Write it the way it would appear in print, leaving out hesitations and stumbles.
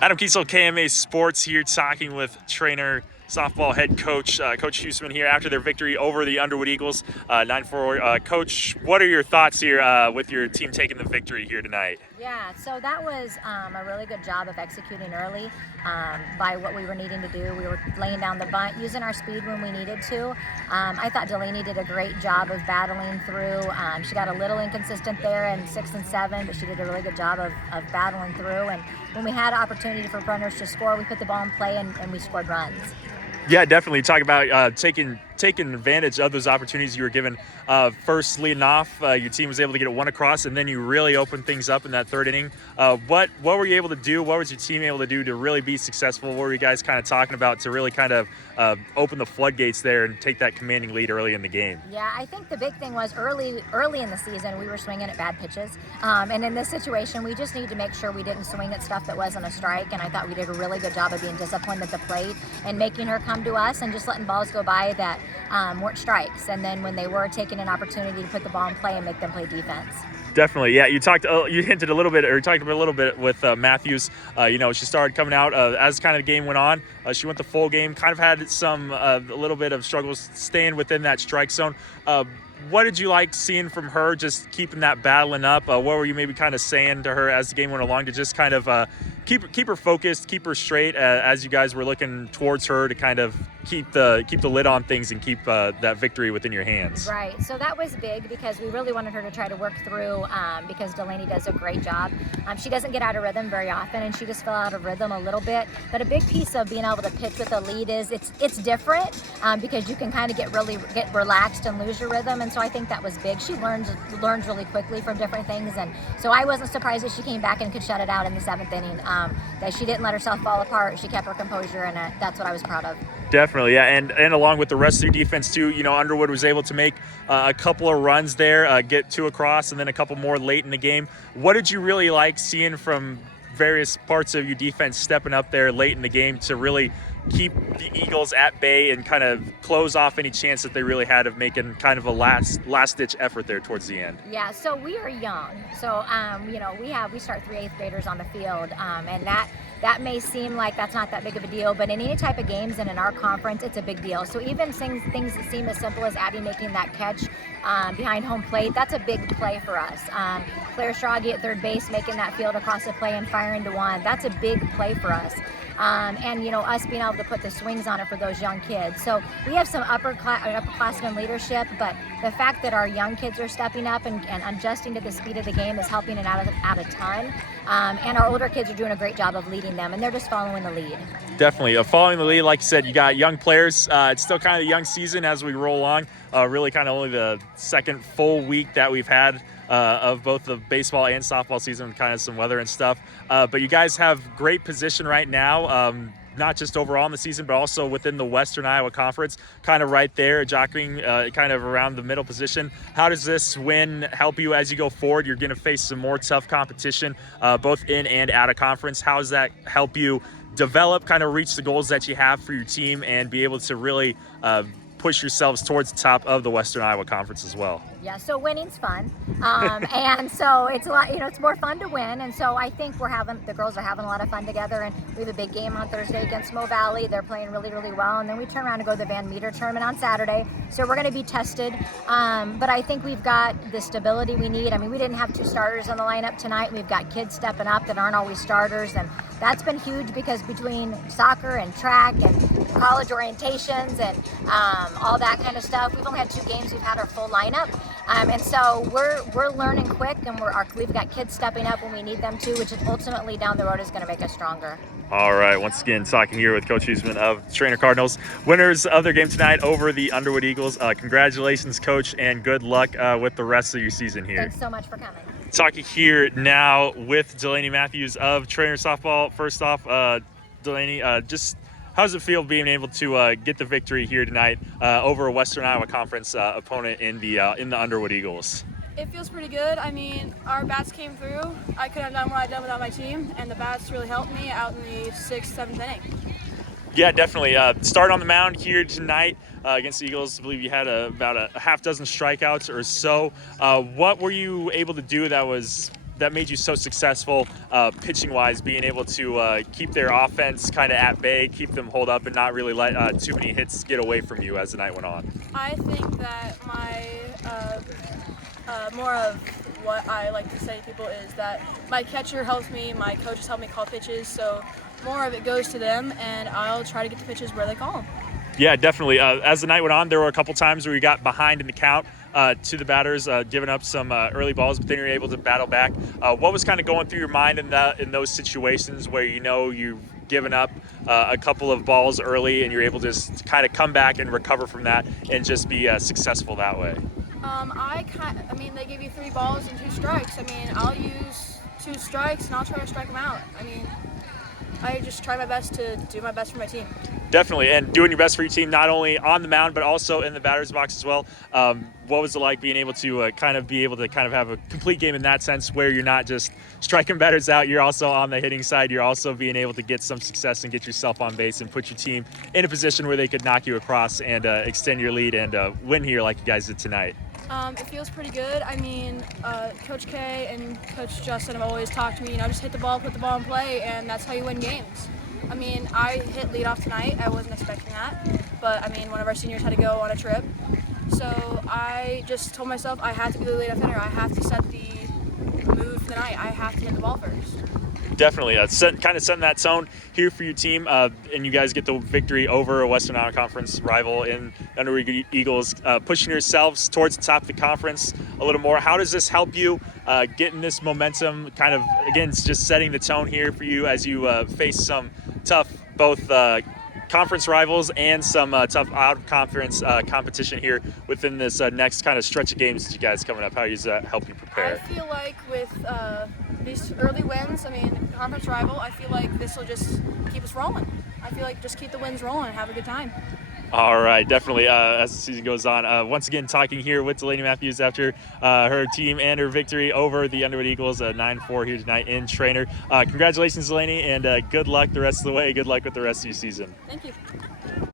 Adam Kiesel, KMA Sports here, talking with Treynor softball head coach, Coach Huseman here after their victory over the Underwood Eagles, 9-4. Coach, what are your thoughts here with your team taking the victory here tonight? Yeah, so that was a really good job of executing early by what we were needing to do. We were laying down the bunt, using our speed when we needed to. I thought Delaney did a great job of battling through. She got a little inconsistent there in 6 and 7, but she did a really good job of battling through. And when we had an opportunity for runners to score, we put the ball in play and we scored runs. Yeah, definitely. Talk about taking advantage of those opportunities you were given. First, leading off, your team was able to get it one across, and then you really opened things up in that third inning. What were you able to do? What was your team able to do to really be successful? What were you guys kind of talking about to really kind of open the floodgates there and take that commanding lead early in the game? Yeah, I think the big thing was early in the season we were swinging at bad pitches, and in this situation we just need to make sure we didn't swing at stuff that wasn't a strike. And I thought we did a really good job of being disciplined at the plate and making her come to us and just letting balls go by that weren't strikes. And then when they were, taking an opportunity to put the ball in play and make them play defense. Definitely, yeah. You hinted a little bit, or talked a little bit with Matthews. She started coming out as kind of the game went on. She went the full game. Kind of had a little bit of struggles staying within that strike zone. What did you like seeing from her, just keeping that battling up? What were you maybe kind of saying to her as the game went along to just kind of keep her focused, keep her straight as you guys were looking towards her to kind of keep the lid on things and keep that victory within your hands? Right. So that was big because we really wanted her to try to work through because Delaney does a great job. She doesn't get out of rhythm very often, and she just fell out of rhythm a little bit. But a big piece of being able to pitch with a lead is it's different because you can kind of get relaxed and lose your rhythm. And so I think that was big. She learns really quickly from different things, and so I wasn't surprised that she came back and could shut it out in the 7th inning. That she didn't let herself fall apart. She kept her composure, and that's what I was proud of. Definitely, yeah, and along with the rest of your defense too. Underwood was able to make a couple of runs there, get 2 across, and then a couple more late in the game. What did you really like seeing from various parts of your defense stepping up there late in the game to really keep the Eagles at bay and kind of close off any chance that they really had of making kind of a last-ditch effort there towards the end? Yeah, so we are young. So, we start 3 8th graders on the field, and that may seem like that's not that big of a deal, but in any type of games and in our conference, it's a big deal. So even things that seem as simple as Abby making that catch behind home plate, that's a big play for us. Claire Stragi at third base making that field across the play and firing to one, that's a big play for us. And us being able to put the swings on it for those young kids. So we have some upperclassmen leadership, but the fact that our young kids are stepping up and adjusting to the speed of the game is helping it out a ton. And our older kids are doing a great job of leading them, and they're just following the lead. Definitely. Following the lead, like you said, you got young players. It's still kind of a young season as we roll along. Really kind of only the second full week that we've had of both the baseball and softball season, kind of some weather and stuff. But you guys have great position right now, not just overall in the season, but also within the Western Iowa Conference, kind of right there, jockeying kind of around the middle position. How does this win help you as you go forward? You're going to face some more tough competition, both in and out of conference. How does that help you develop, kind of reach the goals that you have for your team and be able to really push yourselves towards the top of the Western Iowa Conference as well? Yeah, so winning's fun, and so it's a lot. It's more fun to win, and so I think the girls are having a lot of fun together. And we have a big game on Thursday against Mo Valley. They're playing really, really well, and then we turn around and go to the Van Meter tournament on Saturday. So we're going to be tested, but I think we've got the stability we need. I mean, we didn't have 2 starters on the lineup tonight. We've got kids stepping up that aren't always starters, and that's been huge because between soccer and track and college orientations and all that kind of stuff, we've only had 2 games we've had our full lineup. And so we're learning quick, and we've got kids stepping up when we need them to, which is ultimately down the road is going to make us stronger. All right, once again, talking here with Coach Huseman of Treynor Cardinals, winners of their game tonight over the Underwood Eagles. Congratulations, Coach, and good luck with the rest of your season here. Thanks so much for coming. Talking here now with Delaney Matthews of Treynor Softball. First off, Delaney, just how does it feel being able to get the victory here tonight over a Western Iowa Conference opponent in the Underwood Eagles? It feels pretty good. I mean, our bats came through. I couldn't have done what I've done without my team, and the bats really helped me out in the 6th, 7th inning. Yeah, definitely. Start on the mound here tonight against the Eagles. I believe you had about a half dozen strikeouts or so. What were you able to do that was that made you so successful pitching wise, being able to keep their offense kind of at bay, keep them hold up, and not really let too many hits get away from you as the night went on? I think that my more of what I like to say to people is that my catcher helps me, my coaches help me call pitches, so more of it goes to them, and I'll try to get the pitches where they call them. Yeah, definitely. As the night went on, there were a couple times where you got behind in the count to the batters, giving up some early balls, but then you're able to battle back. What was kind of going through your mind in those situations where you've given up a couple of balls early and you're able to just kind of come back and recover from that and just be successful that way? They give you 3 balls and 2 strikes. I mean, I'll use 2 strikes and I'll try to strike them out. I mean, I just try my best to do my best for my team. Definitely, and doing your best for your team, not only on the mound, but also in the batter's box as well. What was it like being able to have a complete game in that sense where you're not just striking batters out, you're also on the hitting side, you're also being able to get some success and get yourself on base and put your team in a position where they could knock you across and extend your lead and win here like you guys did tonight? It feels pretty good. I mean, Coach K and Coach Justin have always talked to me, just hit the ball, put the ball in play, and that's how you win games. I mean, I hit leadoff tonight. I wasn't expecting that, but I mean, one of our seniors had to go on a trip. So I just told myself I have to be the leadoff hitter. I have to set the mood for the night. I have to hit the ball first. Definitely, kind of setting that tone here for your team, and you guys get the victory over a Western Conference rival in Underwood Eagles, pushing yourselves towards the top of the conference a little more. How does this help you getting this momentum, kind of, again, just setting the tone here for you as you face some tough both conference rivals and some tough out-of-conference competition here within this next kind of stretch of games that you guys coming up? How does that help you prepare? I feel like with these early wins, conference rival, I feel like this will just keep us rolling. I feel like just keep the wins rolling and have a good time. All right, definitely. As the season goes on, once again, talking here with Delaney Matthews after her team and her victory over the Underwood Eagles, 9-4 here tonight in Treynor. Congratulations, Delaney, and good luck the rest of the way. Good luck with the rest of your season. Thank you.